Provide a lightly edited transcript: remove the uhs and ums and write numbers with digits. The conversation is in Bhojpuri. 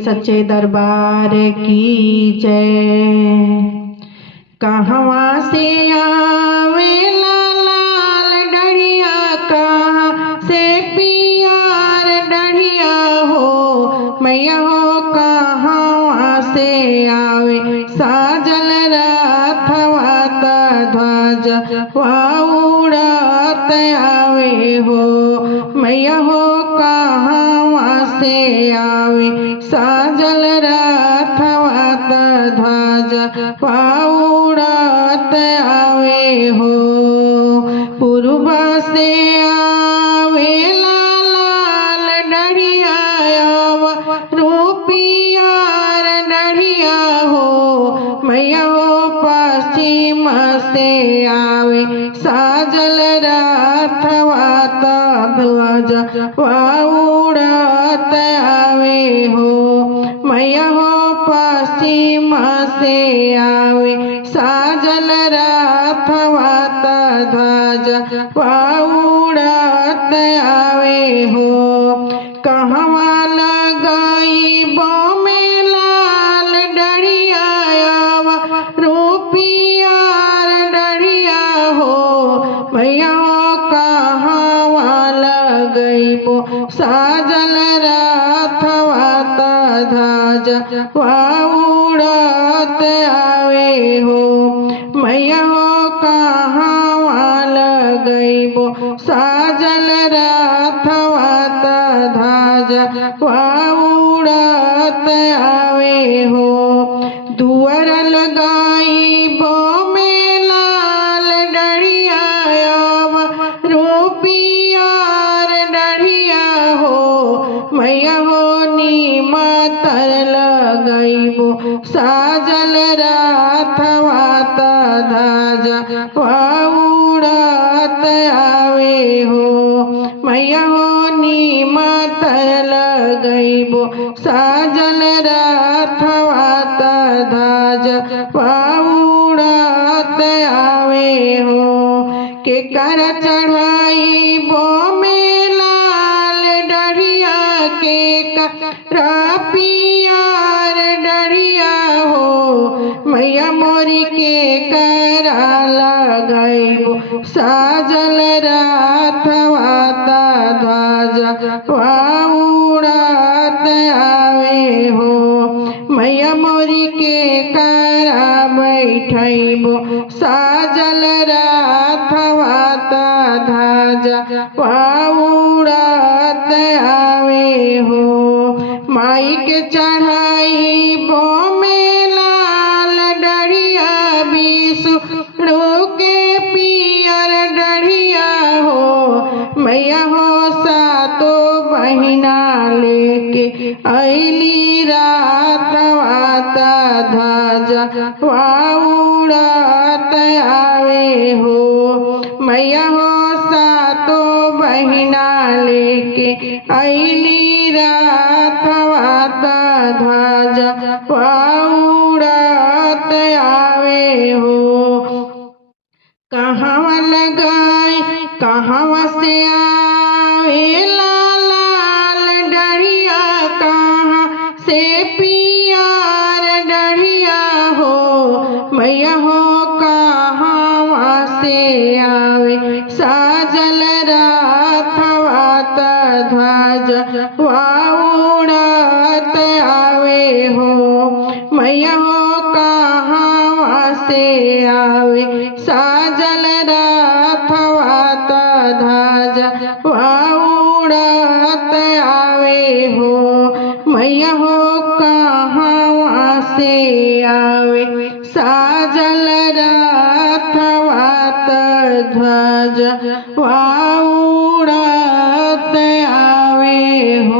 सच्चे दरबार की जय। कहवा से आवे लाल डढ़िया, कहाँ से पियार डढ़िया हो मैया हो। कहवा से आवे साजल रथवा ध्वज उड़त आवे हो मैया हो। कहवा से आवे साजल रथवा ध्वज उड़त आवे हो। पूर्व से आवे लाल डढ़िया, रूपियार डढ़िया हो मैया हो। पश्चिम से आवे साजल रथवा ध्वज उड़त आवे हो मैया हो। पश्चिम से आवे साजल रथवा ध्वज उड़त आवे हो। कहवा लगाई बो में लाल डढ़िया, रूपियार डढ़िया हो मैया हो। कहवा लगई बो साजल रथवा ध्वज उड़त आवे हो मैया हो। कहवा लगई बो साजल रथवा ध्वज उड़त आवे हो। दुअर लगाई बो में लाल डढ़िया, रूपियार डढ़िया हो मैया हो। नीम तर लगई बो साजल रथवा ध्वज उड़त आवे हो मैया हो। नीम तर लगई बो साजल रथवा ध्वज उड़त आवे हो। के कर चढ़ाई बो में लाल डढ़िया, के कर पियार डढ़िया हो मैया मोरी। के करा लगई बो साजल रथवा ध्वज उड़त आवे हो मैया मोरी। के करा बैठबो साजल रथवा ध्वज उड़त आवे हो। माई के चढ़ाई बो में लाल डढ़िया, विष्णु के पियर डढ़िया हो मैया हो। सातो बहिना लेके अइली रथवा ध्वज उड़त आवे हो मैया हो। सातो बहिना लेके अइली रथवा ध्वज उड़त आवे हो। कहवा लगाई कहवा से आवे लाल डढ़िया, कहाँ से पियार डढ़िया हो मैया हो। कहवा से आवे साजल रथवा ध्वज उड़त आवे हो मैया हो। कहवा से आवे साजल रथवा ध्वज उड़त आवे हो मैया हो। कहवा से आवे साजल रथवा ध्वज उड़त आवे हो।